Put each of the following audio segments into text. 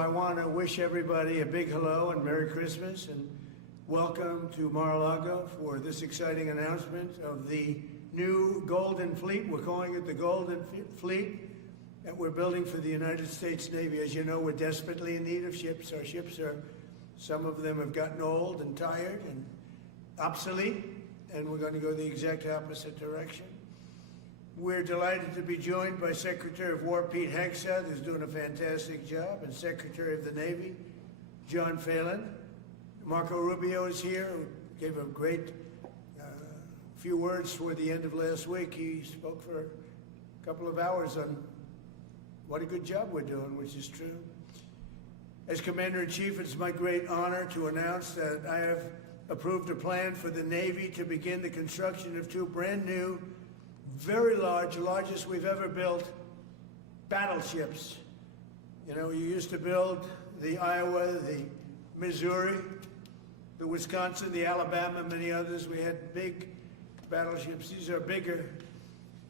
I want to wish everybody a big hello and Merry Christmas and welcome to Mar-a-Lago for this exciting announcement of the new Golden Fleet. We're calling it the Golden Fleet that we're building for the United States Navy. As you know, we're desperately in need of ships. Our ships some of them have gotten old and tired and obsolete, and we're going to go the exact opposite direction. We're delighted to be joined by Secretary of War Pete Hegseth, who's doing a fantastic job, and Secretary of the Navy John Phelan. Marco Rubio is here, who gave a great few words toward the end of last week. He spoke for a couple of hours on what a good job we're doing, which is true. As Commander-in-Chief, it's my great honor to announce that I have approved a plan for the Navy to begin the construction of two brand new, very large, largest we've ever built, battleships. You know, you used to build the Iowa, the Missouri, the Wisconsin, the Alabama, many others. We had big battleships. These are bigger,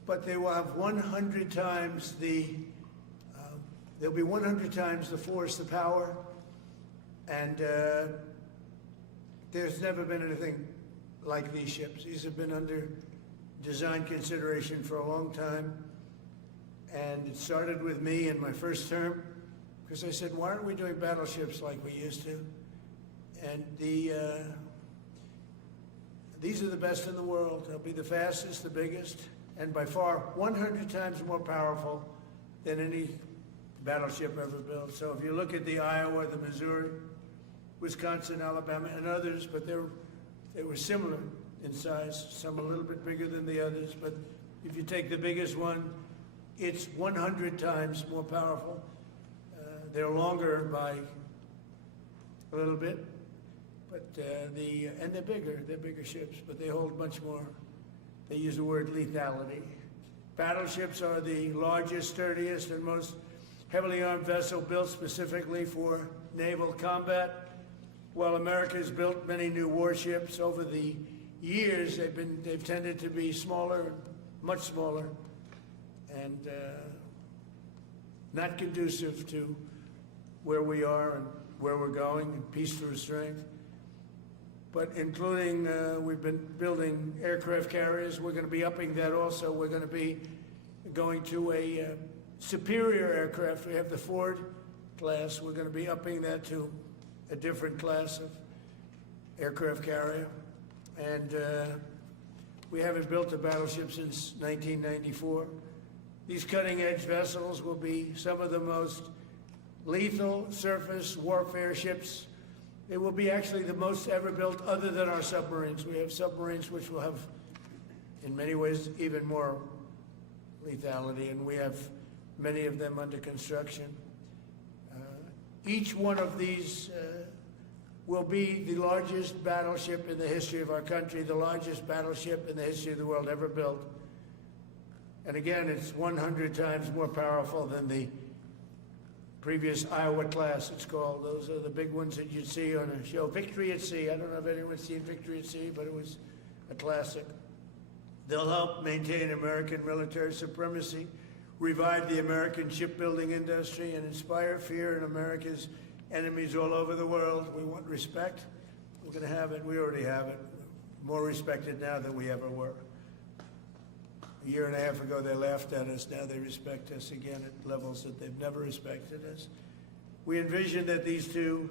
but they will have 100 times they'll be 100 times the force, the power, and there's never been anything like these ships. These have been under design consideration for a long time, and it started with me in my first term, because I said, why aren't we doing battleships like we used to? And these are the best in the world. They'll be the fastest, the biggest, and by far 100 times more powerful than any battleship ever built. So if you look at the Iowa, the Missouri, Wisconsin, Alabama, and others, but they were similar in size, some a little bit bigger than the others, but if you take the biggest one, it's 100 times more powerful. They're longer by a little bit, but and they're bigger ships, but they hold much more. They use the word lethality. Battleships are the largest, sturdiest, and most heavily armed vessel built specifically for naval combat. While America has built many new warships over the years, they've tended to be smaller, much smaller, and not conducive to where we are and where we're going, and peace through strength. But including, we've been building aircraft carriers. We're going to be upping that also. We're going to be going to a superior aircraft. We have the Ford class. We're going to be upping that to a different class of aircraft carrier. And we haven't built a battleship since 1994. These cutting-edge vessels will be some of the most lethal surface warfare ships. They will be actually the most ever built other than our submarines. We have submarines which will have, in many ways, even more lethality, and we have many of them under construction. Each one of these will be the largest battleship in the history of our country, the largest battleship in the history of the world ever built. And again, it's 100 times more powerful than the previous Iowa class, it's called. Those are the big ones that you'd see on a show. Victory at Sea. I don't know if anyone's seen Victory at Sea, but it was a classic. They'll help maintain American military supremacy, revive the American shipbuilding industry, and inspire fear in America's enemies all over the world. We want respect. We're going to have it. We already have it. More respected now than we ever were. A year and a half ago, they laughed at us. Now they respect us again at levels that they've never respected us. We envision that these two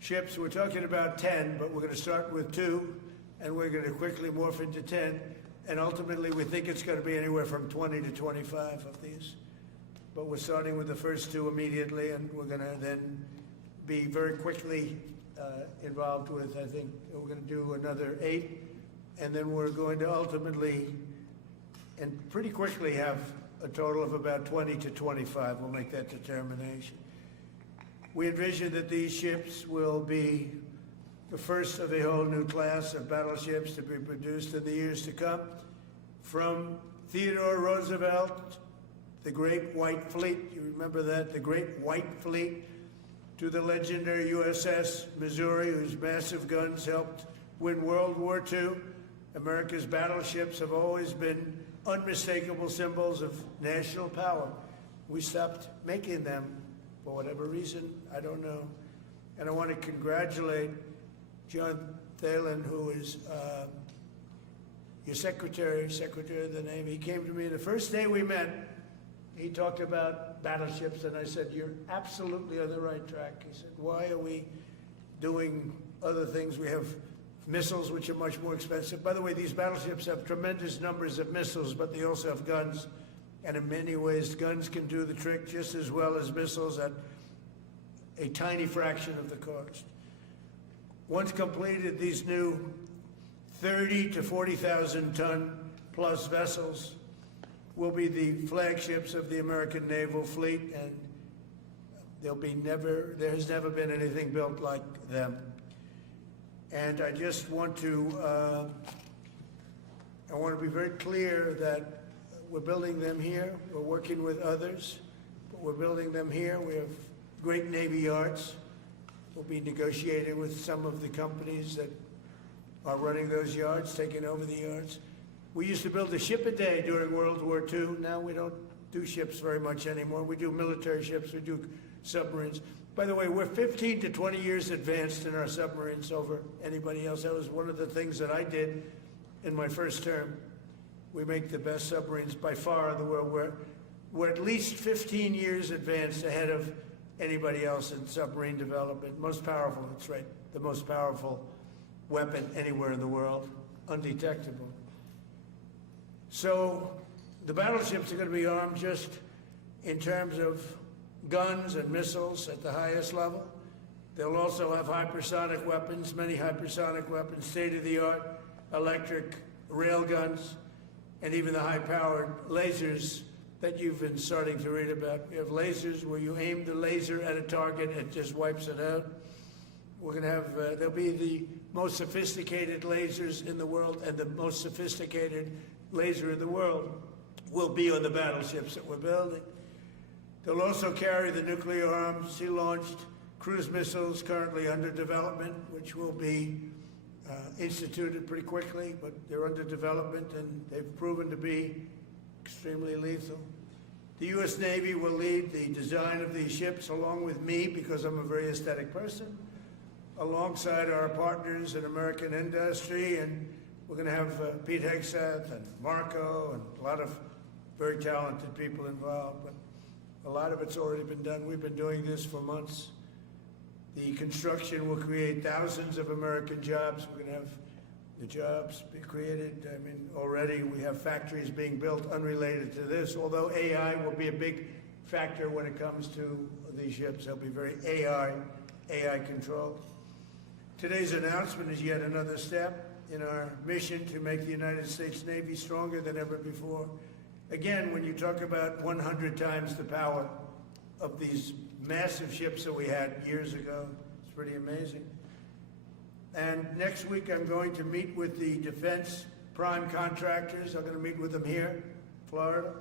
ships, we're talking about 10, but we're going to start with 2, and we're going to quickly morph into 10. And ultimately, we think it's going to be anywhere from 20 to 25 of these. But we're starting with the first 2 immediately, and we're going to then be very quickly involved with, I think, we're going to do another 8. And then we're going to ultimately, and pretty quickly, have a total of about 20 to 25. We'll make that determination. We envision that these ships will be the first of a whole new class of battleships to be produced in the years to come. From Theodore Roosevelt, the Great White Fleet, you remember that, the Great White Fleet, to the legendary USS Missouri, whose massive guns helped win World War II. America's battleships have always been unmistakable symbols of national power. We stopped making them for whatever reason, I don't know. And I want to congratulate John Phelan, who is your secretary of the Navy. He came to me the first day we met. He talked about battleships, and I said, you're absolutely on the right track. He said, why are we doing other things? We have missiles, which are much more expensive. By the way, these battleships have tremendous numbers of missiles, but they also have guns. And in many ways, guns can do the trick just as well as missiles at a tiny fraction of the cost. Once completed, these new 30 to 40,000 ton plus vessels will be the flagships of the American naval fleet, and there has never been anything built like them. And I just want to, be very clear that we're building them here. We're working with others, but we're building them here. We have great Navy yards. We'll be negotiating with some of the companies that are running those yards, taking over the yards. We used to build a ship a day during World War II. Now we don't do ships very much anymore. We do military ships, we do submarines. By the way, we're 15 to 20 years advanced in our submarines over anybody else. That was one of the things that I did in my first term. We make the best submarines by far in the world. We're at least 15 years advanced ahead of anybody else in submarine development. Most powerful, that's right, the most powerful weapon anywhere in the world, undetectable. So the battleships are going to be armed just in terms of guns and missiles at the highest level. They'll also have hypersonic weapons, many hypersonic weapons, state-of-the-art electric rail guns, and even the high-powered lasers that you've been starting to read about. We have lasers where you aim the laser at a target and it just wipes it out. We're going to have, they'll be the most sophisticated lasers in the world, and the most sophisticated laser in the world will be on the battleships that we're building. They'll also carry the nuclear-armed, sea-launched cruise missiles currently under development, which will be instituted pretty quickly, but they're under development and they've proven to be extremely lethal. The U.S. Navy will lead the design of these ships along with me, because I'm a very aesthetic person, alongside our partners in American industry, and we're going to have Pete Hegseth and Marco and a lot of very talented people involved, but a lot of it's already been done. We've been doing this for months. The construction will create thousands of American jobs. We're going to have the jobs be created. I mean, already we have factories being built unrelated to this, although AI will be a big factor when it comes to these ships. They'll be very AI controlled. Today's announcement is yet another step in our mission to make the United States Navy stronger than ever before. Again, when you talk about 100 times the power of these massive ships that we had years ago, it's pretty amazing. And next week I'm going to meet with the defense prime contractors. I'm going to meet with them here, Florida.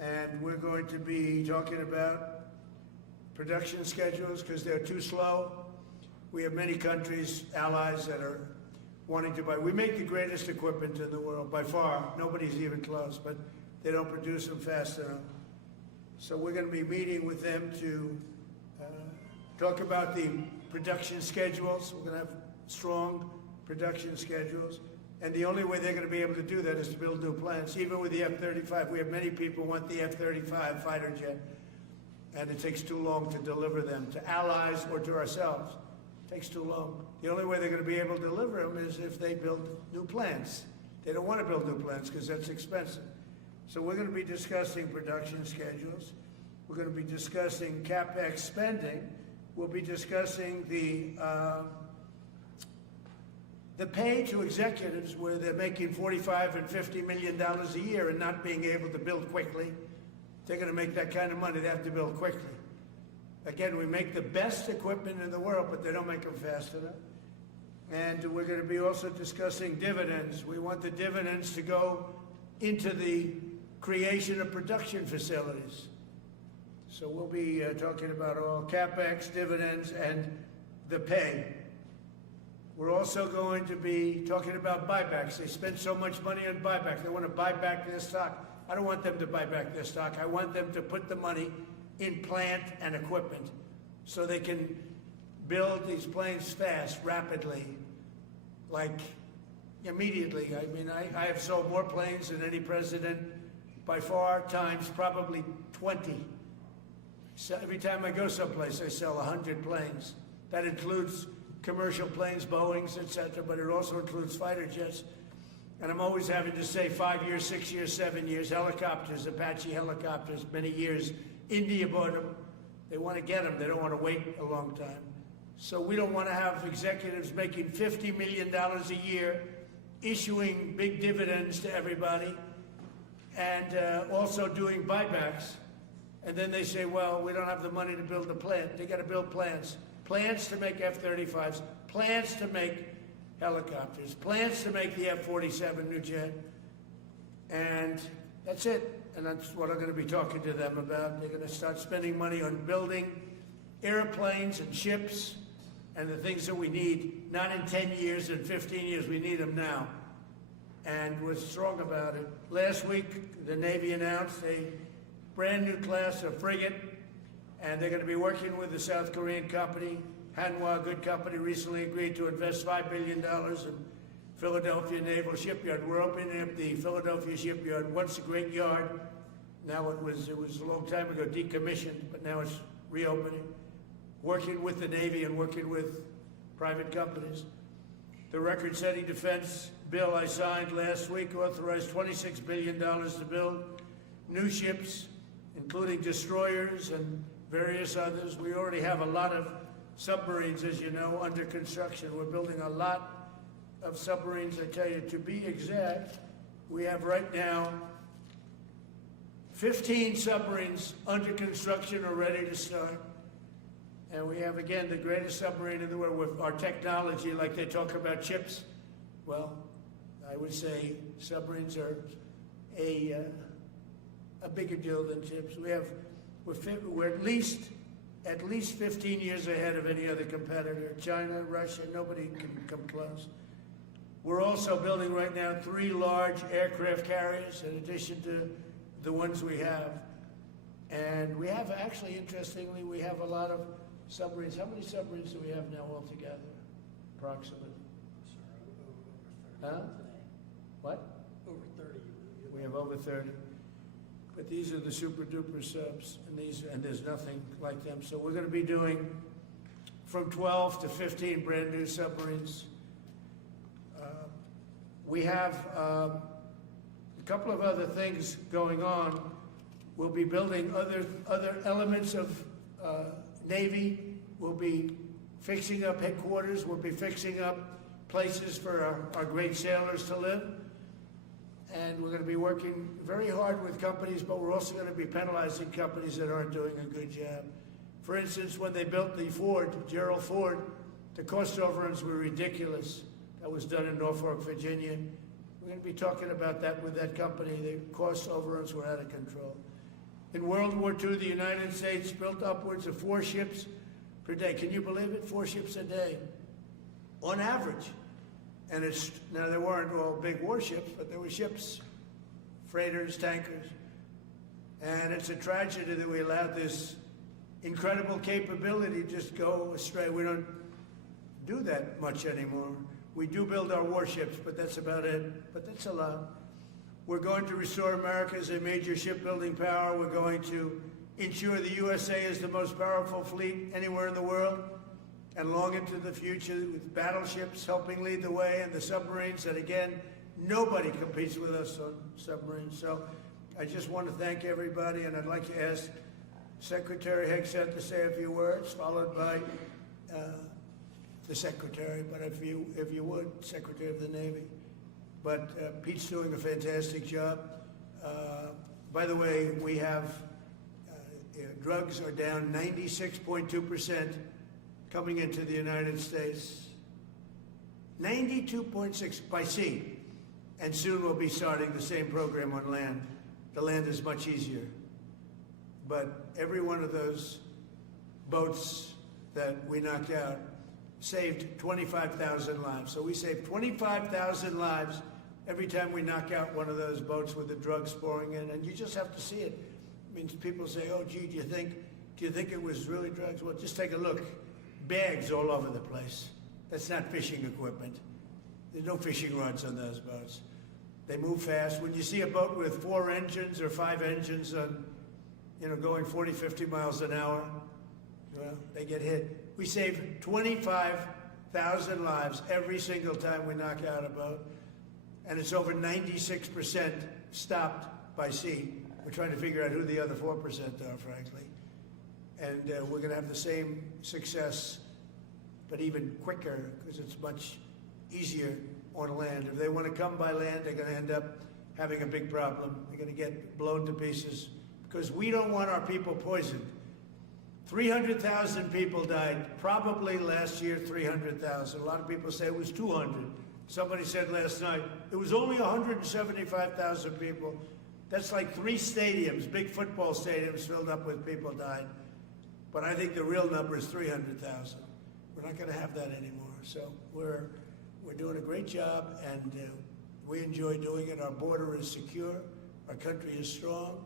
And we're going to be talking about production schedules because they're too slow. We have many countries, allies, that are wanting to buy. We make the greatest equipment in the world, by far. Nobody's even close, but they don't produce them fast enough. So we're going to be meeting with them to talk about the production schedules. We're going to have strong production schedules. And the only way they're going to be able to do that is to build new plants. Even with the F-35, we have many people who want the F-35 fighter jet, and it takes too long to deliver them to allies or to ourselves. It takes too long. The only way they're going to be able to deliver them is if they build new plants. They don't want to build new plants because that's expensive. So we're going to be discussing production schedules. We're going to be discussing CapEx spending. We'll be discussing the pay to executives where they're making $45 and $50 million a year and not being able to build quickly. They're going to make that kind of money. They have to build quickly. Again, we make the best equipment in the world, but they don't make them fast enough. And we're going to be also discussing dividends. We want the dividends to go into the creation of production facilities. So we'll be talking about all CapEx, dividends, and the pay. We're also going to be talking about buybacks. They spend so much money on buyback. They want to buy back their stock. I don't want them to buy back their stock. I want them to put the money in plant and equipment so they can build these planes fast, rapidly, like immediately. I mean, I have sold more planes than any president by far, times probably 20. So every time I go someplace, I sell 100 planes. That includes commercial planes, Boeings, etc., but it also includes fighter jets. And I'm always having to say 5 years, 6 years, 7 years, helicopters, Apache helicopters, many years. India bought them. They want to get them. They don't want to wait a long time. So we don't want to have executives making $50 million a year, issuing big dividends to everybody, and also doing buybacks. And then they say, well, we don't have the money to build a plant. They got to build plants. Plants to make F-35s, plants to make helicopters, plans to make the F-47 new jet, and that's it. And that's what I'm going to be talking to them about. They're going to start spending money on building airplanes and ships and the things that we need, not in 10 years and 15 years. We need them now. And we're strong about it. Last week, the Navy announced a brand new class of frigate, and they're going to be working with the South Korean company. Hanwha, a good company, recently agreed to invest $5 billion in Philadelphia Naval Shipyard. We're opening up the Philadelphia Shipyard, once a great yard. Now it was a long time ago decommissioned, but now it's reopening. Working with the Navy and working with private companies. The record-setting defense bill I signed last week authorized $26 billion to build new ships, including destroyers and various others. We already have a lot of submarines, as you know, under construction. We're building a lot of submarines. I tell you, to be exact, we have right now 15 submarines under construction or ready to start. And we have, again, the greatest submarine in the world with our technology, like they talk about chips. Well, I would say submarines are a bigger deal than chips. We're at least 15 years ahead of any other competitor. China, Russia, nobody can come close. We're also building right now 3 large aircraft carriers in addition to the ones we have. And we have, actually, interestingly, we have a lot of submarines. How many submarines do we have now altogether, approximately? Huh? What? Over 30. We have over 30. But these are the super duper subs, and there's nothing like them. So we're going to be doing from 12 to 15 brand new submarines. We have a couple of other things going on. We'll be building other elements of Navy. We'll be fixing up headquarters. We'll be fixing up places for our great sailors to live. And we're going to be working very hard with companies, but we're also going to be penalizing companies that aren't doing a good job. For instance, when they built the Ford, Gerald Ford, the cost overruns were ridiculous. That was done in Norfolk, Virginia. We're going to be talking about that with that company. The cost overruns were out of control. In World War II, the United States built upwards of 4 ships per day. Can you believe it? 4 ships a day, on average. And now there weren't all big warships, but there were ships, freighters, tankers. And it's a tragedy that we allowed this incredible capability just go astray. We don't do that much anymore. We do build our warships, but that's about it. But that's a lot. We're going to restore America as a major shipbuilding power. We're going to ensure the USA is the most powerful fleet anywhere in the world, and long into the future, with battleships helping lead the way, and the submarines, and again, nobody competes with us on submarines. So I just want to thank everybody, and I'd like to ask Secretary Hegseth to say a few words, followed by the Secretary, but if you would, Secretary of the Navy. But Pete's doing a fantastic job. By the way, we have, drugs are down 96.2% coming into the United States. 92.6 by sea. And soon we'll be starting the same program on land. The land is much easier. But every one of those boats that we knocked out saved 25,000 lives. So we saved 25,000 lives every time we knock out one of those boats with the drugs pouring in. And you just have to see it. It means people say, oh, gee, do you think Do you think it was really drugs? Well, just take a look. Bags all over the place. That's not fishing equipment. There's no fishing rods on those boats. They move fast. When you see a boat with 4 engines or 5 engines on, going 40, 50 miles an hour, well, they get hit. We save 25,000 lives every single time we knock out a boat, and it's over 96% stopped by sea. We're trying to figure out who the other 4% are, frankly. And we're going to have the same success, but even quicker, because it's much easier on land. If they want to come by land, they're going to end up having a big problem. They're going to get blown to pieces, because we don't want our people poisoned. 300,000 people died, probably last year 300,000. A lot of people say it was 200. Somebody said last night, it was only 175,000 people. That's like 3 stadiums, big football stadiums filled up with people died. But I think the real number is 300,000. We're not going to have that anymore. So we're doing a great job, and we enjoy doing it. Our border is secure. Our country is strong.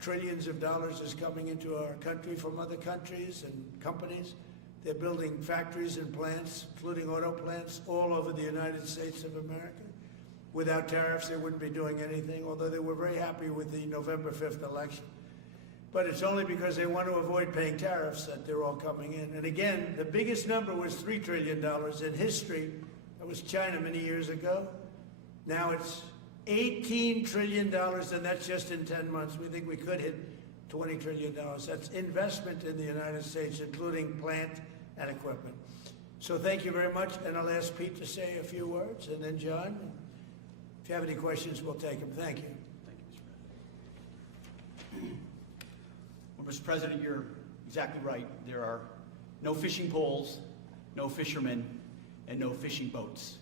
Trillions of dollars is coming into our country from other countries and companies. They're building factories and plants, including auto plants, all over the United States of America. Without tariffs, they wouldn't be doing anything, although they were very happy with the November 5th election. But it's only because they want to avoid paying tariffs that they're all coming in. And again, the biggest number was $3 trillion in history. That was China many years ago. Now it's $18 trillion, and that's just in 10 months. We think we could hit $20 trillion. That's investment in the United States, including plant and equipment. So thank you very much, and I'll ask Pete to say a few words, and then John. If you have any questions, we'll take them. Thank you. Thank you, Mr. President. Well, Mr. President, you're exactly right. There are no fishing poles, no fishermen, and no fishing boats.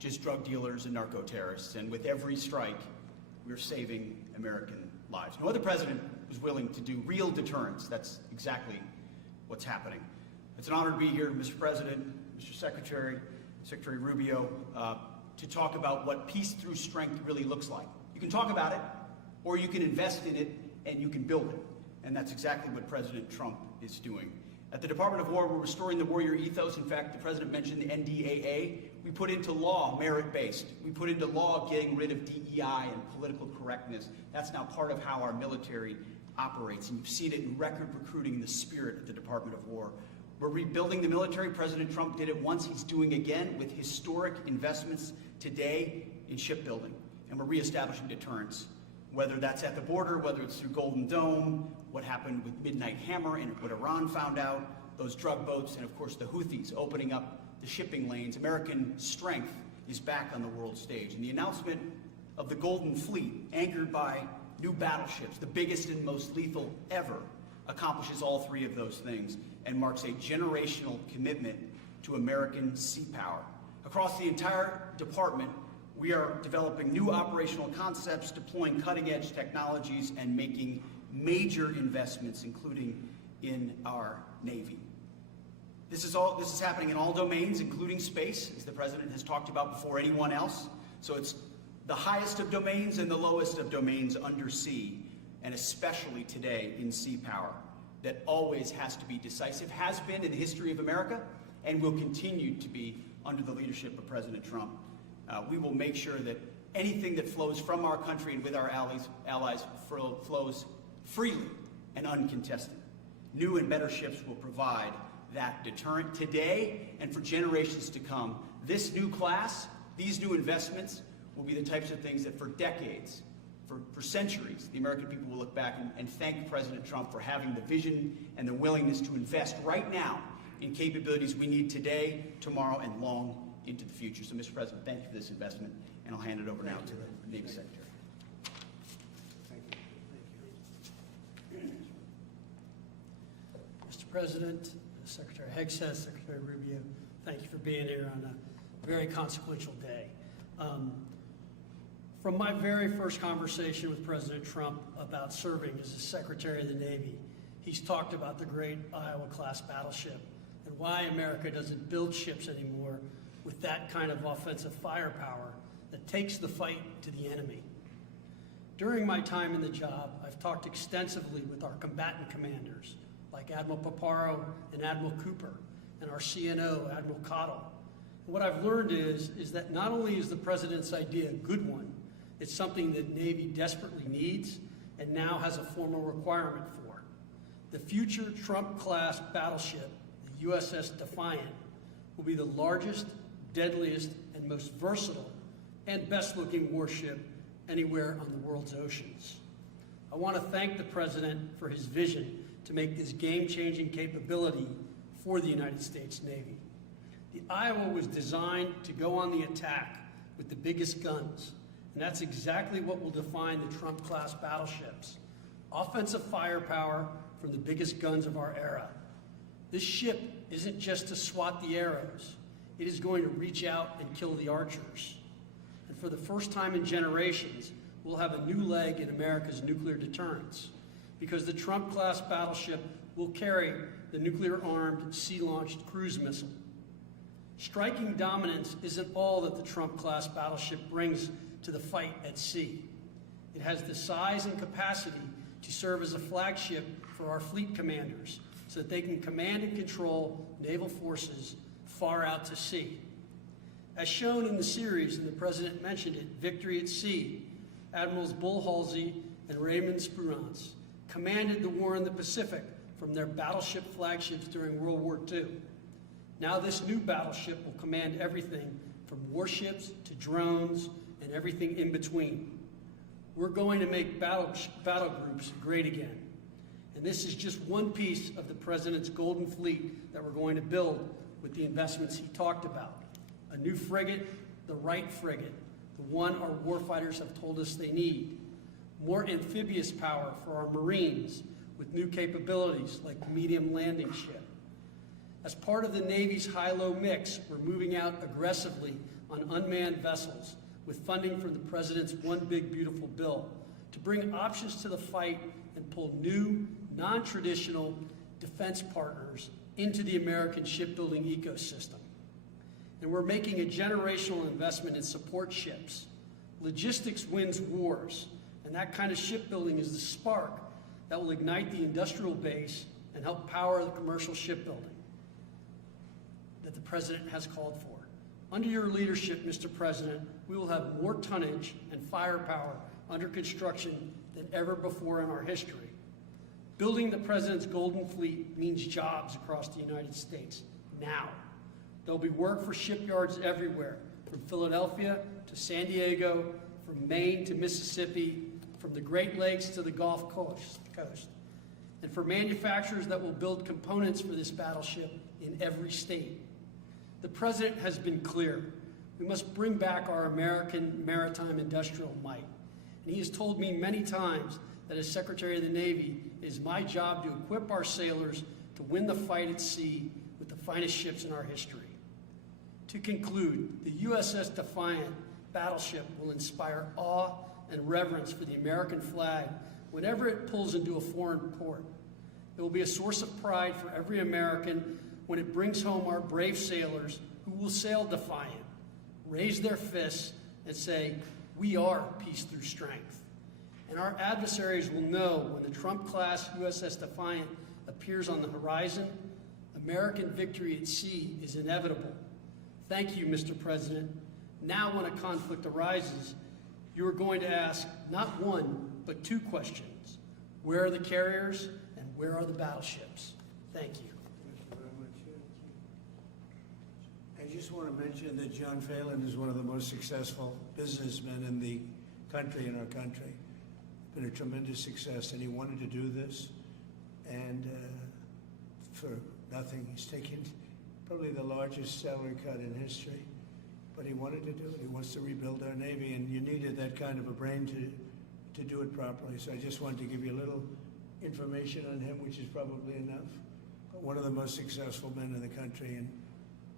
Just drug dealers and narco-terrorists. And with every strike, we're saving American lives. No other president was willing to do real deterrence. That's exactly what's happening. It's an honor to be here, Mr. President, Mr. Secretary, Secretary Rubio, to talk about what peace through strength really looks like. You can talk about it, or you can invest in it, and you can build it. And that's exactly what President Trump is doing. At the Department of War, we're restoring the warrior ethos. In fact, the President mentioned the NDAA. We put into law merit-based. We put into law getting rid of DEI and political correctness. That's now part of how our military operates. And you've seen it in record recruiting in the spirit of the Department of War. We're rebuilding the military. President Trump did it once. He's doing again with historic investments today in shipbuilding. And we're reestablishing deterrence, whether that's at the border, whether it's through Golden Dome, what happened with Midnight Hammer and what Iran found out, those drug boats, and of course the Houthis opening up the shipping lanes. American strength is back on the world stage. And the announcement of the Golden Fleet, anchored by new battleships, the biggest and most lethal ever, accomplishes all 3 of those things and marks a generational commitment to American sea power. Across the entire department, we are developing new operational concepts, deploying cutting-edge technologies, and making major investments, including in our Navy. This is happening in all domains, including space, as the President has talked about before anyone else. So it's the highest of domains and the lowest of domains under sea, and especially today in sea power, that always has to be decisive, has been in the history of America, and will continue to be under the leadership of President Trump. We will make sure that anything that flows from our country and with our allies flows freely and uncontested. New and better ships will provide that deterrent today and for generations to come. This new class, these new investments, will be the types of things that for decades, for centuries, the American people will look back and thank President Trump for having the vision and the willingness to invest right now in capabilities we need today, tomorrow, and long into the future. So, Mr. President, thank you for this investment, and I'll hand it over now to the Navy Secretary. Mr. President, Secretary Hegseth, Secretary Rubio, thank you for being here on a very consequential day. From my very first conversation with President Trump about serving as the Secretary of the Navy, he's talked about the great Iowa-class battleship and why America doesn't build ships anymore with that kind of offensive firepower that takes the fight to the enemy. During my time in the job, I've talked extensively with our combatant commanders like Admiral Paparo and Admiral Cooper, and our CNO, Admiral Cottle. And what I've learned is that not only is the President's idea a good one, it's something that Navy desperately needs and now has a formal requirement for. The future Trump-class battleship, the USS Defiant, will be the largest, deadliest, and most versatile and best-looking warship anywhere on the world's oceans. I want to thank the President for his vision to make this game-changing capability for the United States Navy. The Iowa was designed to go on the attack with the biggest guns, and that's exactly what will define the Trump-class battleships. Offensive firepower from the biggest guns of our era. This ship isn't just to swat the arrows. It is going to reach out and kill the archers. And for the first time in generations, we'll have a new leg in America's nuclear deterrence, because the Trump-class battleship will carry the nuclear-armed, sea-launched cruise missile. Striking dominance isn't all that the Trump-class battleship brings to the fight at sea. It has the size and capacity to serve as a flagship for our fleet commanders so that they can command and control naval forces far out to sea. As shown in the series, and the President mentioned it, Victory at Sea, Admirals Bull Halsey and Raymond Spruance commanded the war in the Pacific from their battleship flagships during World War II. Now this new battleship will command everything from warships to drones and everything in between. We're going to make battle groups great again. And this is just one piece of the President's golden fleet that we're going to build with the investments he talked about. A new frigate, the right frigate, the one our warfighters have told us they need. More amphibious power for our Marines with new capabilities like the medium landing ship. As part of the Navy's high-low mix, we're moving out aggressively on unmanned vessels with funding from the President's One Big Beautiful Bill to bring options to the fight and pull new, non-traditional defense partners into the American shipbuilding ecosystem. And we're making a generational investment in support ships. Logistics wins wars, and that kind of shipbuilding is the spark that will ignite the industrial base and help power the commercial shipbuilding that the President has called for. Under your leadership, Mr. President, we will have more tonnage and firepower under construction than ever before in our history. Building the President's Golden Fleet means jobs across the United States, now. There'll be work for shipyards everywhere, from Philadelphia to San Diego, from Maine to Mississippi, from the Great Lakes to the Gulf Coast. And for manufacturers that will build components for this battleship in every state. The President has been clear. We must bring back our American maritime industrial might. And he has told me many times that as Secretary of the Navy, it is my job to equip our sailors to win the fight at sea with the finest ships in our history. To conclude, the USS Defiant battleship will inspire awe and reverence for the American flag whenever it pulls into a foreign port. It will be a source of pride for every American when it brings home our brave sailors who will sail defiant, raise their fists, and say, "We are peace through strength." And our adversaries will know when the Trump-class USS Defiant appears on the horizon, American victory at sea is inevitable. Thank you, Mr. President. Now when a conflict arises, you are going to ask not one, but two questions. Where are the carriers and where are the battleships? Thank you. Thank you very much. I just want to mention that John Phelan is one of the most successful businessmen in the country, in our country. Been a tremendous success, and he wanted to do this, and for nothing. He's taken probably the largest salary cut in history, but he wanted to do it. He wants to rebuild our Navy, and you needed that kind of a brain to do it properly. So I just wanted to give you a little information on him, which is probably enough. But one of the most successful men in the country, and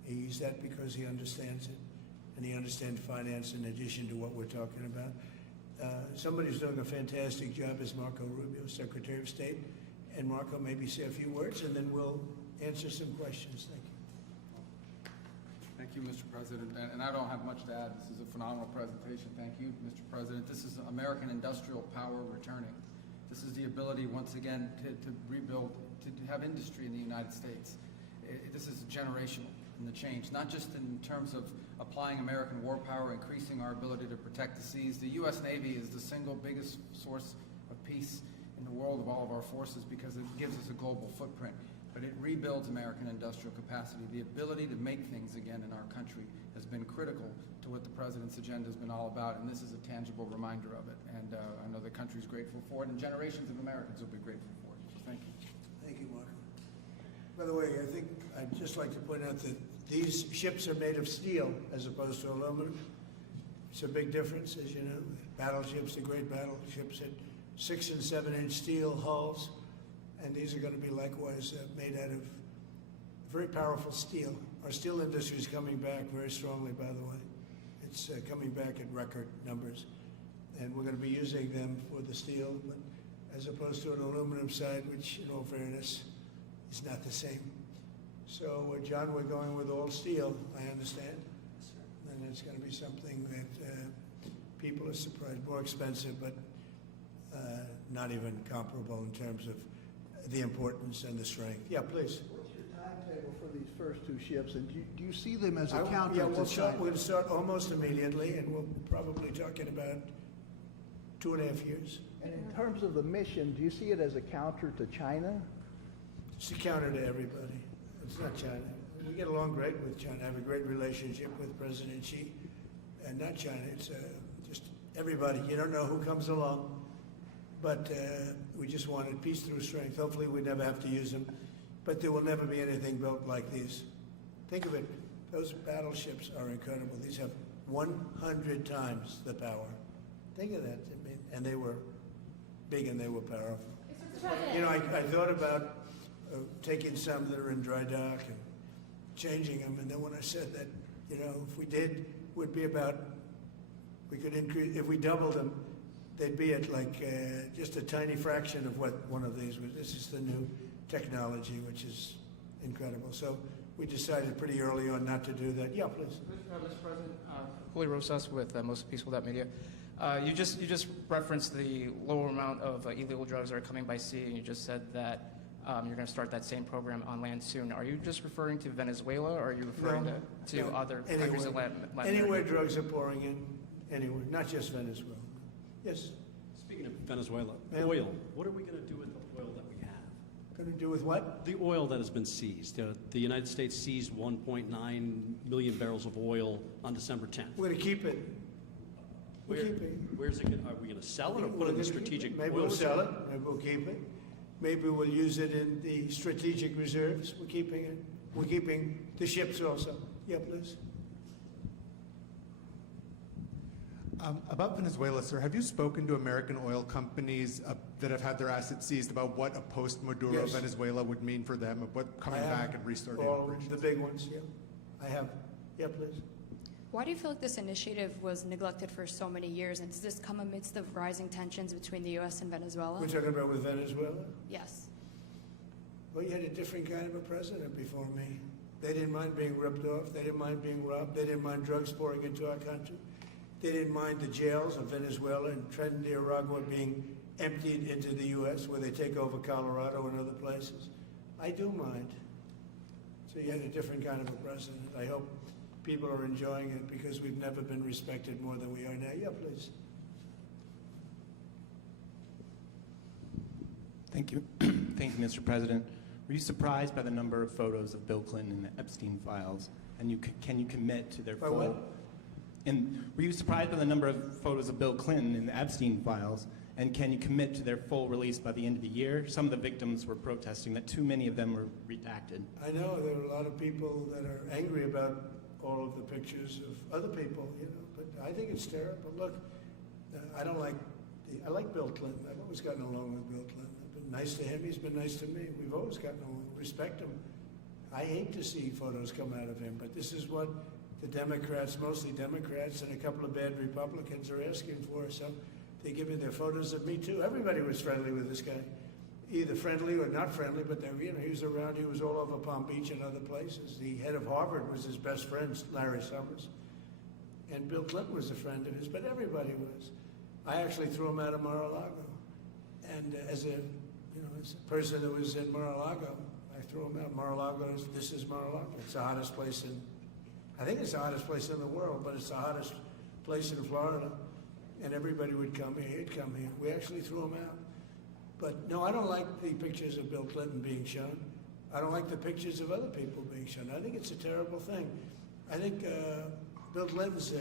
he's that because he understands it, and he understands finance in addition to what we're talking about. Somebody who's doing a fantastic job is Marco Rubio, Secretary of State. And Marco, maybe say a few words, and then we'll answer some questions. Thank you. Thank you, Mr. President. And I don't have much to add. This is a phenomenal presentation. Thank you, Mr. President. This is American industrial power returning. This is the ability, once again, to rebuild to have industry in the United States. This is generational in the change, not just in terms of applying American war power, increasing our ability to protect the seas. The U.S. Navy is the single biggest source of peace in the world of all of our forces because it gives us a global footprint. But it rebuilds American industrial capacity. The ability to make things again in our country has been critical to what the President's agenda has been all about, and this is a tangible reminder of it. And I know the country's grateful for it, and generations of Americans will be grateful for it. So thank you. Thank you, Mark. By the way, I think I'd just like to point out that these ships are made of steel as opposed to aluminum. It's a big difference, as you know. Battleships, the great battleships, had 6- and 7-inch steel hulls, and these are going to be likewise made out of very powerful steel. Our steel industry is coming back very strongly, by the way. It's coming back at record numbers, and we're going to be using them for the steel, but as opposed to an aluminum side, which, in all fairness, is not the same. So, John, we're going with all steel, I understand. And it's going to be something that people are surprised, more expensive, but not even comparable in terms of the importance and the strength. Yeah, please. What's your timetable for these first two ships, and do you see them as a counter Yeah, to we're China? going to start almost immediately, and we'll probably talking about 2.5 years. And in terms of the mission, do you see it as a counter to China? It's a counter to everybody. It's not China. We get along great with China. I have a great relationship with President Xi, and not China. It's just everybody. You don't know who comes along, but we just wanted peace through strength. Hopefully we never have to use them, but there will never be anything built like these. Think of it. Those battleships are incredible. These have 100 times the power. Think of that. I mean, and they were big and they were powerful. You know, I thought about taking some that are in dry dock and changing them, and then when I said that, you know, if we did, would be about, we could increase, if we doubled them, they'd be at like just a tiny fraction of what one of these was. This is the new technology, which is incredible. So we decided pretty early on not to do that. Yeah, please. Mr. President, Julio Rosas with Most Peaceful.media. You just referenced the lower amount of illegal drugs that are coming by sea, and you just said that you're going to start that same program on land soon. Are you just referring to Venezuela, or are you referring to other countries in Latin America? Anywhere drugs are pouring in, anywhere, not just Venezuela. Yes? Speaking of Venezuela, oil, what are we going to do with the oil that we have? Going to do with what? The oil that has been seized. The United States seized 1.9 million barrels of oil on December 10th. We're going to keep it. We're keeping it. Where's it going? Are we going to sell it or put it in the strategic? Maybe we'll sell it. Maybe we'll keep it. Maybe we'll use it in the strategic reserves. We're keeping it. We're keeping the ships also. Yeah, please. About Venezuela, sir, have you spoken to American oil companies that have had their assets seized about what a post-Maduro Yes. Venezuela would mean for them, of what coming I have back and restarting all operations? the big ones, yeah. I have. Yeah, please. Why do you feel like this initiative was neglected for so many years, and does this come amidst the rising tensions between the U.S. and Venezuela? We're talking about with Venezuela? Yes. Well, you had a different kind of a president before me. They didn't mind being ripped off. They didn't mind being robbed. They didn't mind drugs pouring into our country. They didn't mind the jails of Venezuela and Trinidad, Nicaragua being emptied into the U.S., where they take over Colorado and other places. I do mind. So you had a different kind of a president. I hope people are enjoying it because we've never been respected more than we are now. Yeah, please. Thank you. Thank you, Mr. President. Were you surprised by the number of photos of Bill Clinton in the Epstein files? And can you commit to their By full... what? And were you surprised by the number of photos of Bill Clinton in the Epstein files? And can you commit to their full release by the end of the year? Some of the victims were protesting that too many of them were redacted. I know there are a lot of people that are angry about all of the pictures of other people, you know, but I think it's terrible. Look, I like Bill Clinton. I've always gotten along with Bill Clinton. I've been nice to him. He's been nice to me. We've always gotten along. Respect him. I hate to see photos come out of him, but this is what the Democrats, mostly Democrats, and a couple of bad Republicans are asking for. So they give me their photos of me too. Everybody was friendly with this guy, either friendly or not friendly, but they, you know, he was around. He was all over Palm Beach and other places. The head of Harvard was his best friend, Larry Summers, and Bill Clinton was a friend of his. But everybody was. I actually threw him out of Mar-a-Lago, and as a You know, as a person that was in Mar-a-Lago, I threw him out. Mar-a-Lago, this is Mar-a-Lago. It's the hottest place I think it's the hottest place in the world, but it's the hottest place in Florida. And everybody would come here, he'd come here. We actually threw him out. But no, I don't like the pictures of Bill Clinton being shown. I don't like the pictures of other people being shown. I think it's a terrible thing. I think Bill Clinton's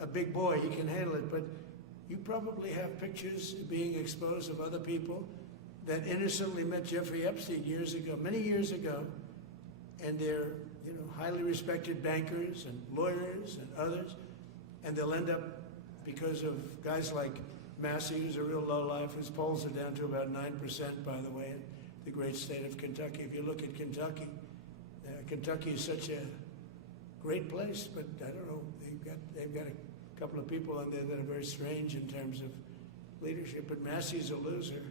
a big boy, he can handle it, but you probably have pictures being exposed of other people that innocently met Jeffrey Epstein years ago, many years ago, and they're, you know, highly respected bankers and lawyers and others, and they'll end up, because of guys like Massie, who's a real lowlife, whose polls are down to about 9%, by the way, in the great state of Kentucky. If you look at Kentucky, Kentucky is such a great place, but I don't know, they've got a couple of people on there that are very strange in terms of leadership, but Massie's a loser,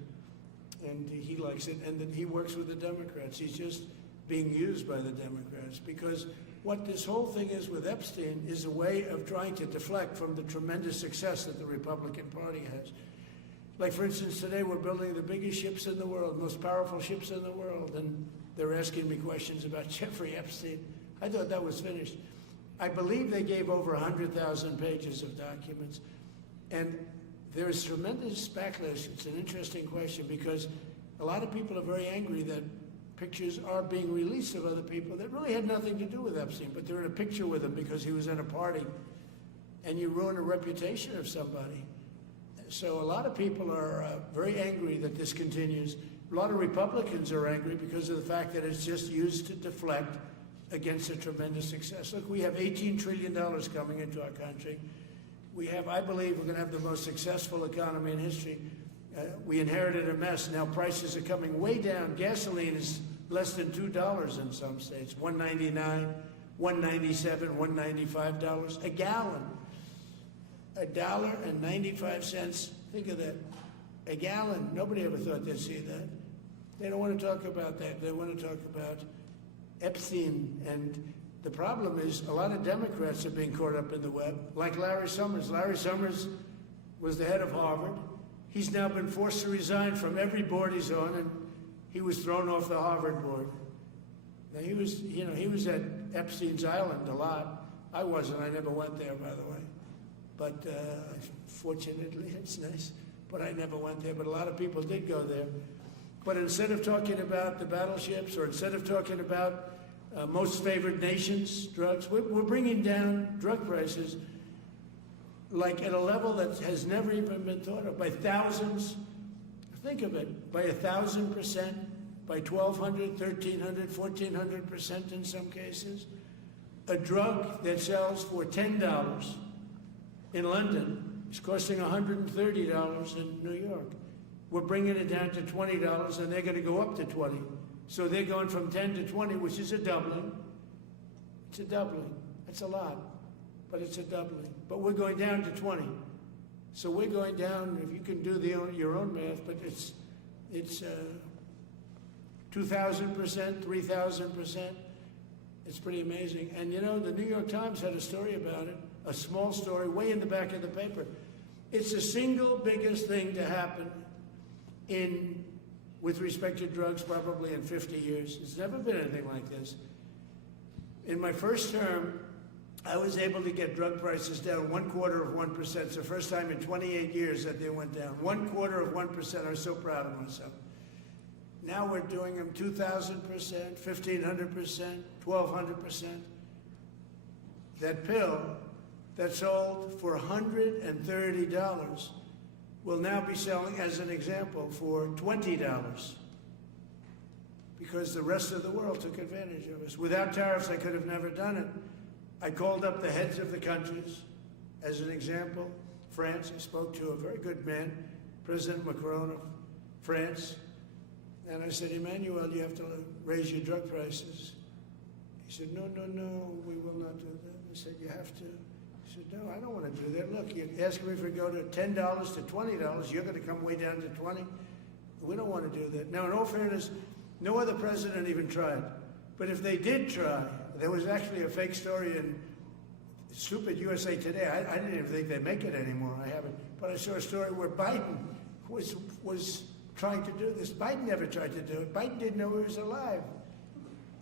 and he likes it, and then he works with the Democrats. He's just being used by the Democrats, because what this whole thing is with Epstein is a way of trying to deflect from the tremendous success that the Republican Party has. Like, for instance, today we're building the biggest ships in the world, most powerful ships in the world, and they're asking me questions about Jeffrey Epstein. I thought that was finished. I believe they gave over 100,000 pages of documents, and there's tremendous backlash. It's an interesting question, because a lot of people are very angry that pictures are being released of other people that really had nothing to do with Epstein, but they're in a picture with him because he was at a party, and you ruin a reputation of somebody. So a lot of people are very angry that this continues. A lot of Republicans are angry because of the fact that it's just used to deflect against a tremendous success. Look, we have $18 trillion coming into our country. We have, I believe, we're going to have the most successful economy in history. We inherited a mess. Now prices are coming way down. Gasoline is less than $2 in some states. $1.99, $1.97, $1.95 a gallon. $1.95. Think of that. A gallon. Nobody ever thought they'd see that. They don't want to talk about that. They want to talk about Epstein. And the problem is a lot of Democrats are being caught up in the web, like Larry Summers. Larry Summers was the head of Harvard. He's now been forced to resign from every board he's on, and he was thrown off the Harvard board. Now he was at Epstein's Island a lot. I wasn't. I never went there, by the way. But fortunately, it's nice. But I never went there. But a lot of people did go there. But instead of talking about the battleships, or instead of talking about most favored nations drugs, we're bringing down drug prices like at a level that has never even been thought of, by thousands. Think of it, by 1,000%, by 1,200, 1,300, 1,400% in some cases. A drug that sells for $10 in London is costing $130 in New York. We're bringing it down to $20, and they're going to go up to 20. So they're going from 10 to 20, which is a doubling. It's a doubling. It's a lot, but it's a doubling. But we're going down to 20. So we're going down, if you can do your own math, but it's 2,000%, 3,000%. It's pretty amazing. And you know, the New York Times had a story about it, a small story, way in the back of the paper. It's the single biggest thing to happen with respect to drugs probably in 50 years. It's never been anything like this. In my first term, I was able to get drug prices down 0.25%. It's the first time in 28 years that they went down. 0.25%. I was so proud of myself. Now we're doing them 2,000%, 1,500%, 1,200%. That pill that sold for $130 will now be selling, as an example, for $20, because the rest of the world took advantage of us. Without tariffs, I could have never done it. I called up the heads of the countries, as an example. France, I spoke to a very good man, President Macron of France, and I said, Emmanuel, you have to raise your drug prices. He said, no, we will not do that. I said, you have to. He said, no, I don't want to do that. Look, you're asking me if we go to $10 to $20, you're going to come way down to 20. We don't want to do that. Now, in all fairness, no other president even tried. But if they did try, there was actually a fake story in stupid USA Today. I didn't even think they'd make it anymore. I haven't. But I saw a story where Biden was trying to do this. Biden never tried to do it. Biden didn't know he was alive.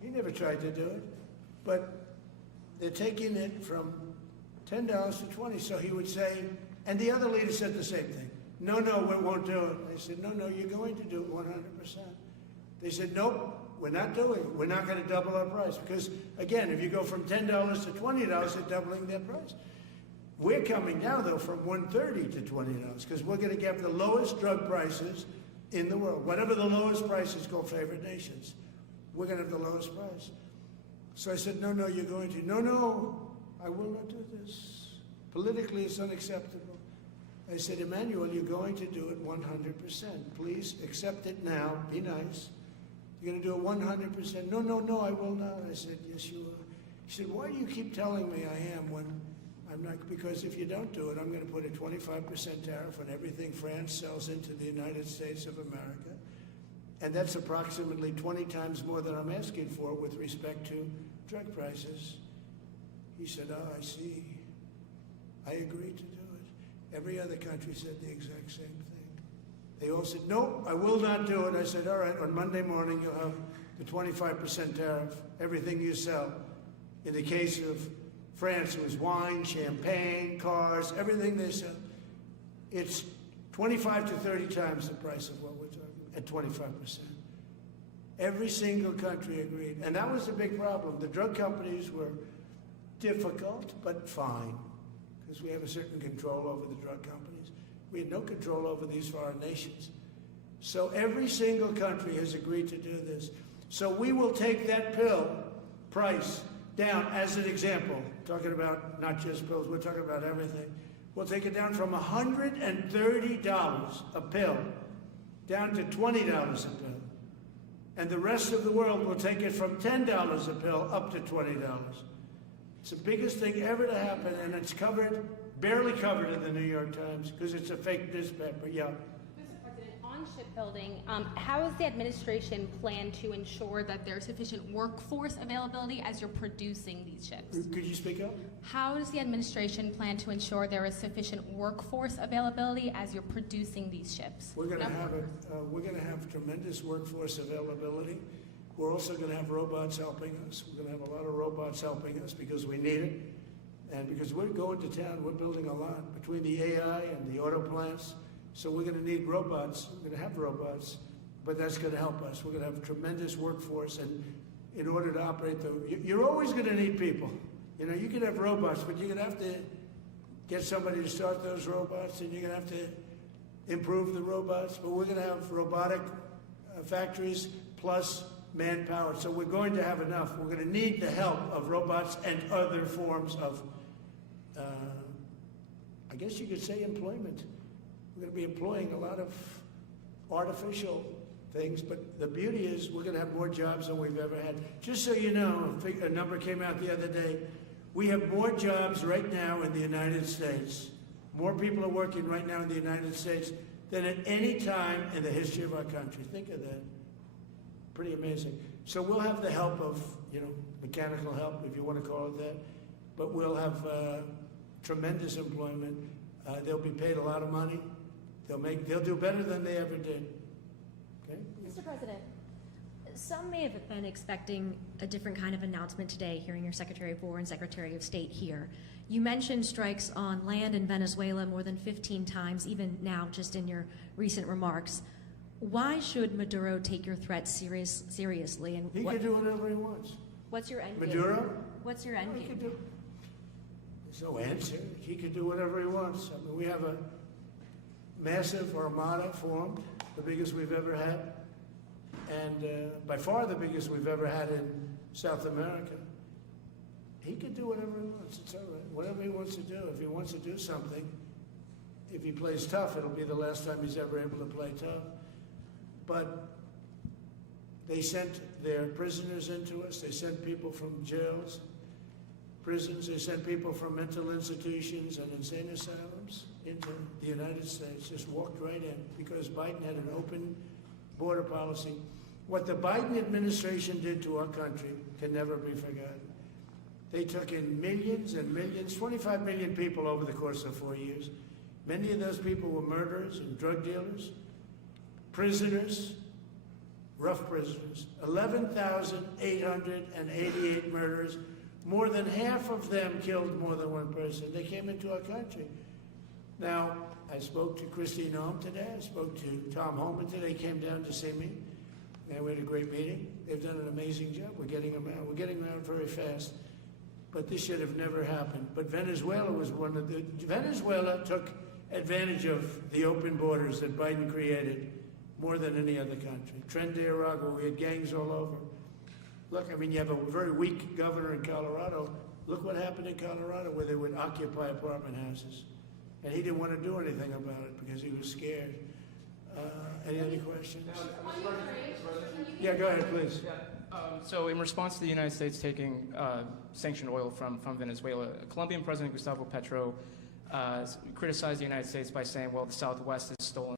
He never tried to do it. But they're taking it from $10 to $20. So he would say, and the other leader said the same thing. No, we won't do it. They said, no, you're going to do it 100%. They said, nope, we're not doing it. We're not going to double our price. Because, again, if you go from $10 to $20, they're doubling their price. We're coming down, though, from $130 to $20, because we're going to get the lowest drug prices in the world. Whatever the lowest price is called favored nations, we're going to have the lowest price. So I said, no, you're going to. No, I will not do this. Politically, it's unacceptable. I said, Emmanuel, you're going to do it 100%. Please accept it now. Be nice. You're going to do it 100%. No, I will not. I said, yes, you will. He said, why do you keep telling me I am when I'm not? Because if you don't do it, I'm going to put a 25% tariff on everything France sells into the United States of America. And that's approximately 20 times more than I'm asking for with respect to drug prices. He said, I see. I agree to do it. Every other country said the exact same thing. They all said, no, I will not do it. I said, all right, on Monday morning you'll have the 25% tariff, everything you sell. In the case of France, it was wine, champagne, cars, everything they sell. It's 25 to 30 times the price of what we're talking at 25%. Every single country agreed. And that was the big problem. The drug companies were difficult, but fine, because we have a certain control over the drug companies. We had no control over these foreign nations. So every single country has agreed to do this. So we will take that pill price down, as an example, talking about not just pills, we're talking about everything. We'll take it down from $130 a pill down to $20 a pill. And the rest of the world will take it from $10 a pill up to $20. It's the biggest thing ever to happen, and it's covered, barely covered in the New York Times, because it's a fake newspaper. Yeah. Mr. President, on shipbuilding, how does the administration plan to ensure that there's sufficient workforce availability as you're producing these ships? Could you speak up? How does the administration plan to ensure there is sufficient workforce availability as you're producing these ships? We're going to have we're going to have tremendous workforce availability. We're also going to have robots helping us. We're going to have a lot of robots helping us because we need it. And because we're going to town, we're building a lot between the AI and the auto plants. So we're going to need robots. We're going to have robots, but that's going to help us. We're going to have a tremendous workforce. And in order to operate you're always going to need people. You know, you can have robots, but you're going to have to get somebody to start those robots, and you're going to have to improve the robots. But we're going to have robotic factories plus manpower. So we're going to have enough. We're going to need the help of robots and other forms of, I guess you could say, employment. We're going to be employing a lot of artificial things, but the beauty is we're going to have more jobs than we've ever had. Just so you know, a number came out the other day. We have more jobs right now in the United States. More people are working right now in the United States than at any time in the history of our country. Think of that. Pretty amazing. So we'll have the help of, mechanical help, if you want to call it that, but we'll have tremendous employment. They'll be paid a lot of money. They'll do better than they ever did. Okay? Mr. President, some may have been expecting a different kind of announcement today, hearing your Secretary of War and Secretary of State here. You mentioned strikes on land in Venezuela more than 15 times, even now, just in your recent remarks. Why should Maduro take your threats seriously? And he can do whatever he wants. What's your end game? Maduro? What's your end game? There's no answer. He can do whatever he wants. I mean, we have a massive armada formed, the biggest we've ever had, and by far the biggest we've ever had in South America. He can do whatever he wants. It's all right. Whatever he wants to do. If he wants to do something, if he plays tough, it'll be the last time he's ever able to play tough. But they sent their prisoners into us. They sent people from jails, prisons. They sent people from mental institutions and insane asylums into the United States. Just walked right in because Biden had an open border policy. What the Biden administration did to our country can never be forgotten. They took in millions and millions, 25 million people over the course of 4 years. Many of those people were murderers and drug dealers. prisoners, rough prisoners, 11,888 murders. More than half of them killed more than one person. They came into our country. Now, I spoke to Christine Noem today. I spoke to Tom Holman today. He came down to see me. And we had a great meeting. They've done an amazing job. We're getting them out. We're getting them out very fast. But this should have never happened. But Venezuela was one of the... Venezuela took advantage of the open borders that Biden created more than any other country. Tren de Aragua, we had gangs all over. Look, I mean, you have a very weak governor in Colorado. Look what happened in Colorado, where they would occupy apartment houses. And he didn't want to do anything about it because he was scared. Any other questions? Yeah, go ahead, please. So in response to the United States taking sanctioned oil from Venezuela, Colombian President Gustavo Petro criticized the United States by saying, well, the Southwest is stolen,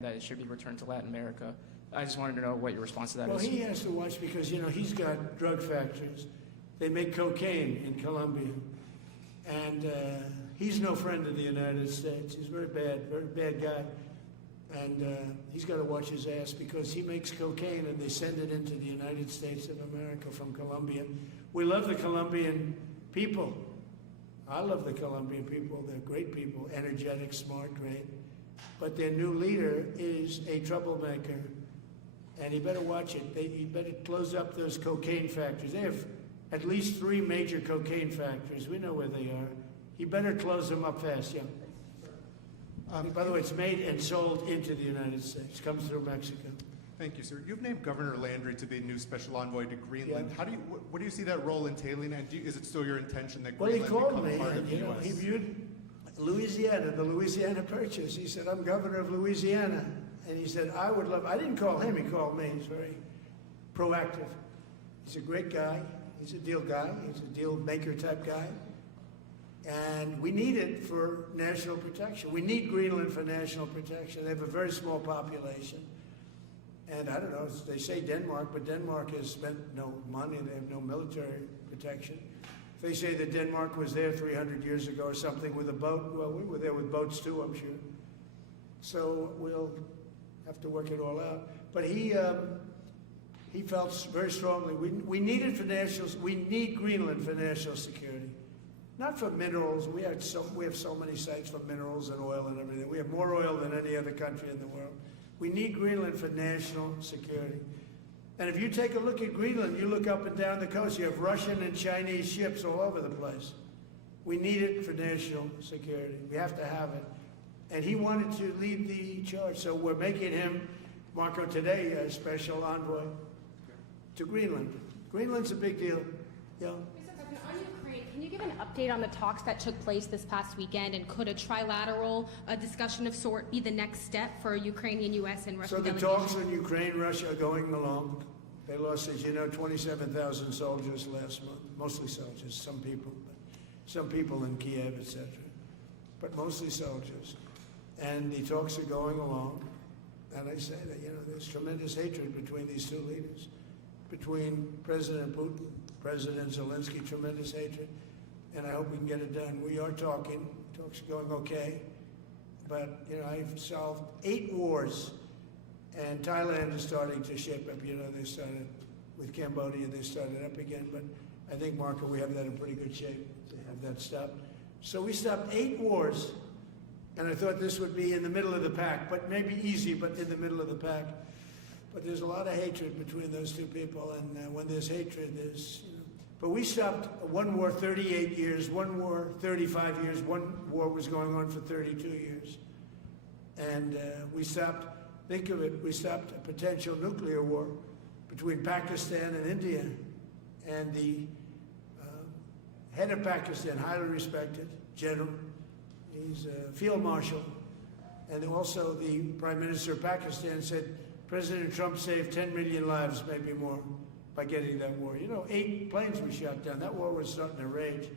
that it should be returned to Latin America. I just wanted to know what your response to that is. Well, he has to watch because, you know, he's got drug factories. They make cocaine in Colombia. And he's no friend of the United States. He's very bad guy. And he's got to watch his ass because he makes cocaine and they send it into the United States of America from Colombia. We love the Colombian people. I love the Colombian people. They're great people, energetic, smart, great. But their new leader is a troublemaker. And he better watch it. He better close up those cocaine factories. They have at least 3 major cocaine factories. We know where they are. He better close them up fast, yeah. By the way, it's made and sold into the United States. Comes through Mexico. Thank you, sir. You've named Governor Landry to be new special envoy to Greenland. Yeah. How do you, what do you see that role entailing, and is it still your intention that Well, he Greenland called become me, part of and the you know, U.S.? he viewed Louisiana, the Louisiana Purchase. He said, I'm governor of Louisiana. And he said, I would love, I didn't call him, he called me. He's very proactive. He's a great guy. He's a deal guy. He's a deal maker type guy. And we need it for national protection. We need Greenland for national protection. They have a very small population. And I don't know, they say Denmark, but Denmark has spent no money. They have no military protection. They say that Denmark was there 300 years ago or something with a boat. Well, we were there with boats too, I'm sure. So we'll have to work it all out. But he felt very strongly, we need it for we need Greenland for national security. Not for minerals. We have so many sites for minerals and oil and everything. We have more oil than any other country in the world. We need Greenland for national security. And if you take a look at Greenland, you look up and down the coast, you have Russian and Chinese ships all over the place. We need it for national security. We have to have it. And he wanted to lead the charge. So we're making him, Marco, today, a special envoy to Greenland. Greenland's a big deal. Yeah. Can you give an update on the talks that took place this past weekend, and could a trilateral discussion of sort be the next step for Ukrainian, U.S., and Russian delegation? So the talks on Ukraine, Russia are going along. They lost, as you know, 27,000 soldiers last month, mostly soldiers, some people in Kiev, etc., but mostly soldiers. And the talks are going along. And I say that, you know, there's tremendous hatred between these two leaders, between President Putin, President Zelensky, tremendous hatred, and I hope we can get it done. We are talking, talks are going okay, but, you know, I've solved 8 wars, and Thailand is starting to shape up. You know, they started with Cambodia, they started up again, but I think, Marco, we have that in pretty good shape to have that stopped. So we stopped 8 wars, and I thought this would be in the middle of the pack, but maybe easy, but in the middle of the pack. But there's a lot of hatred between those two people, and when there's hatred, there's, you know. But we stopped one war 38 years, one war 35 years, one war was going on for 32 years. And we stopped, think of it, we stopped a potential nuclear war between Pakistan and India. And the head of Pakistan, highly respected general, he's a field marshal, and also the Prime Minister of Pakistan said, President Trump saved 10 million lives, maybe more, by getting that war. You know, 8 planes were shot down. That war was starting to rage.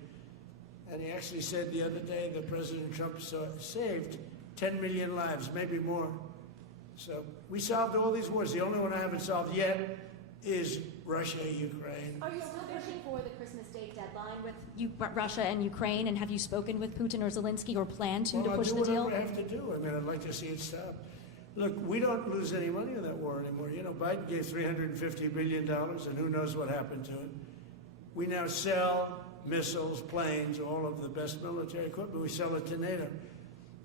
And he actually said the other day that President Trump saved 10 million lives, maybe more. So we solved all these wars. The only one I haven't solved yet is Russia, Ukraine. Are you still pushing for the Christmas Day deadline with Russia and Ukraine? And have you spoken with Putin or Zelensky or plan to push the deal? I'll do whatever I have to do. I mean, I'd like to see it stop. Look, we don't lose any money in that war anymore. You know, Biden gave $350 billion, and who knows what happened to it. We now sell missiles, planes, all of the best military equipment. We sell it to NATO.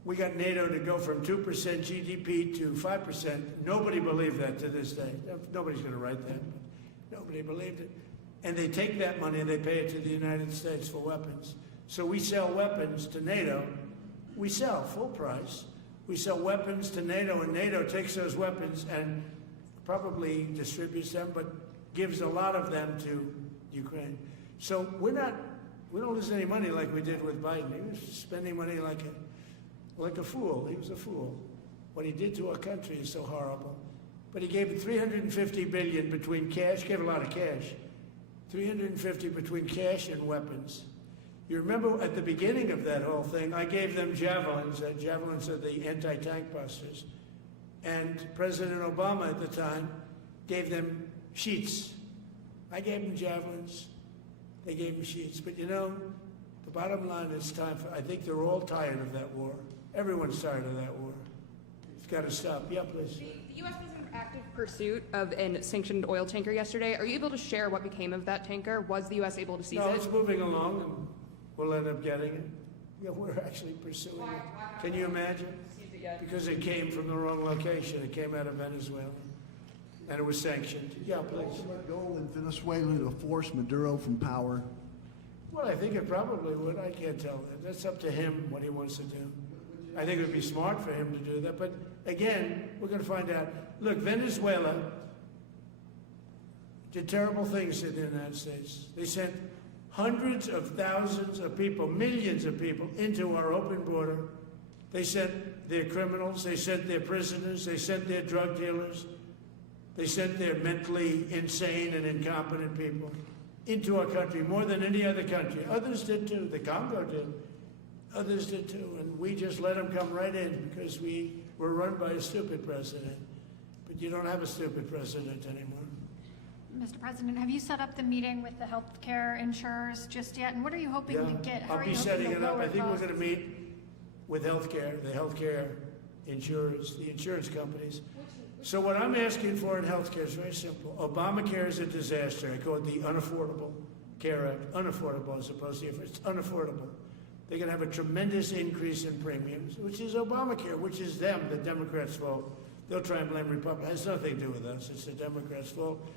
We got NATO to go from 2% GDP to 5%. Nobody believed that to this day. Nobody's going to write that, but nobody believed it. And they take that money and they pay it to the United States for weapons. So we sell weapons to NATO. We sell full price. We sell weapons to NATO, and NATO takes those weapons and probably distributes them, but gives a lot of them to Ukraine. So we don't lose any money like we did with Biden. He was spending money like a fool. He was a fool. What he did to our country is so horrible. But he gave $350 billion between cash, gave a lot of cash, $350 between cash and weapons. You remember at the beginning of that whole thing, I gave them javelins. Javelins are the anti-tank busters. And President Obama at the time gave them sheets. I gave them javelins. They gave them sheets. But you know, the bottom line is time for, I think they're all tired of that war. Everyone's tired of that war. It's got to stop. Yeah, please. The U.S. was in active pursuit of a sanctioned oil tanker yesterday. Are you able to share what became of that tanker? Was the U.S. able to seize No, it? it's moving along, and we'll end up getting it. Yeah, we're actually pursuing it. Can you imagine? Because it came from the wrong location. It came out of Venezuela, and it was sanctioned. Yeah, please. Ultimate goal in Venezuela to force Maduro from power. Well, I think it probably would. I can't tell that. That's up to him what he wants to do. I think it would be smart for him to do that. But again, we're going to find out. Look, Venezuela did terrible things to the United States. They sent hundreds of thousands of people, millions of people, into our open border. They sent their criminals, they sent their prisoners, they sent their drug dealers, they sent their mentally insane and incompetent people into our country more than any other country. Others did too. The Congo did. Others did too. And we just let them come right in because we were run by a stupid president. But you don't have a stupid president anymore. Mr. President, have you set up the meeting with the healthcare insurers just yet? And what are you hoping to get? I'll be setting it up. I think we're going to meet with the healthcare insurers, the insurance companies. So what I'm asking for in healthcare is very simple. Obamacare is a disaster. I call it the Unaffordable Care Act. Unaffordable as opposed to it's unaffordable. They're going to have a tremendous increase in premiums, which is Obamacare, which is them, the Democrats' fault. They'll try and blame Republicans. It has nothing to do with us. It's the Democrats' fault.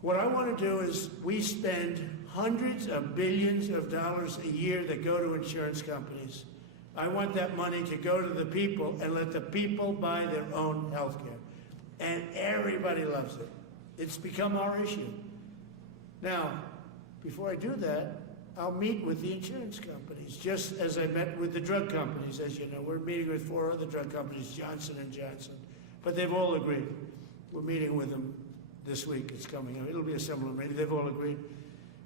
What I want to do is we spend hundreds of billions of dollars a year that go to insurance companies. I want that money to go to the people and let the people buy their own health care. And everybody loves it. It's become our issue. Now, before I do that, I'll meet with the insurance companies, just as I met with the drug companies. As you know, we're meeting with 4 other drug companies, Johnson & Johnson. But they've all agreed. We're meeting with them this week. It's coming up. It'll be a similar meeting. They've all agreed.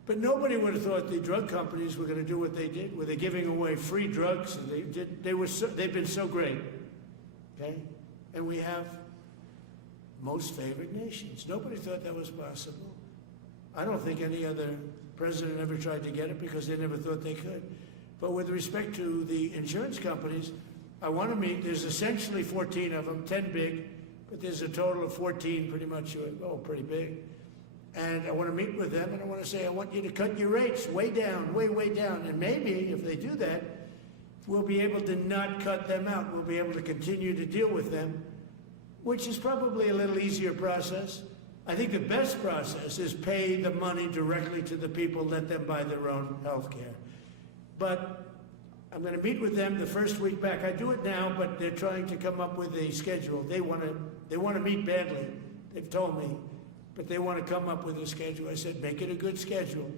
But nobody would have thought the drug companies were going to do what they did, where they're giving away free drugs. And they've been so great. Okay? And we have most favored nations. Nobody thought that was possible. I don't think any other president ever tried to get it because they never thought they could. But with respect to the insurance companies, I want to meet. There's essentially 14 of them, 10 big, but there's a total of 14 pretty much, pretty big. And I want to meet with them, and I want to say, I want you to cut your rates way down, way down. And maybe if they do that, we'll be able to not cut them out. We'll be able to continue to deal with them, which is probably a little easier process. I think the best process is pay the money directly to the people, let them buy their own health care. But I'm going to meet with them the first week back. I do it now, but they're trying to come up with a schedule. They want to meet badly, they've told me, but they want to come up with a schedule. I said, make it a good schedule.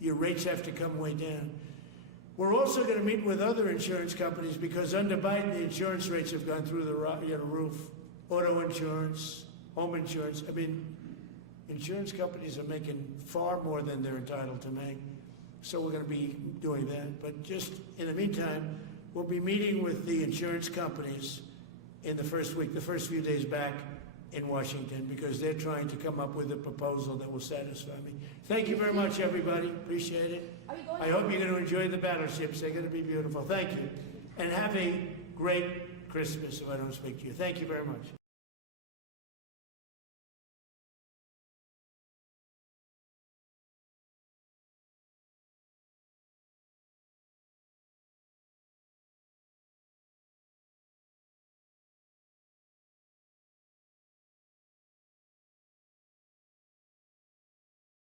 Your rates have to come way down. We're also going to meet with other insurance companies because under Biden, the insurance rates have gone through the roof. Auto insurance, home insurance. I mean, insurance companies are making far more than they're entitled to make. So we're going to be doing that. But just in the meantime, we'll be meeting with the insurance companies in the first week, the first few days back in Washington, because they're trying to come up with a proposal that will satisfy me. Thank you very much, everybody. Appreciate it. I hope you're going to enjoy the battleships. They're going to be beautiful. Thank you. And have a great Christmas if I don't speak to you. Thank you very much.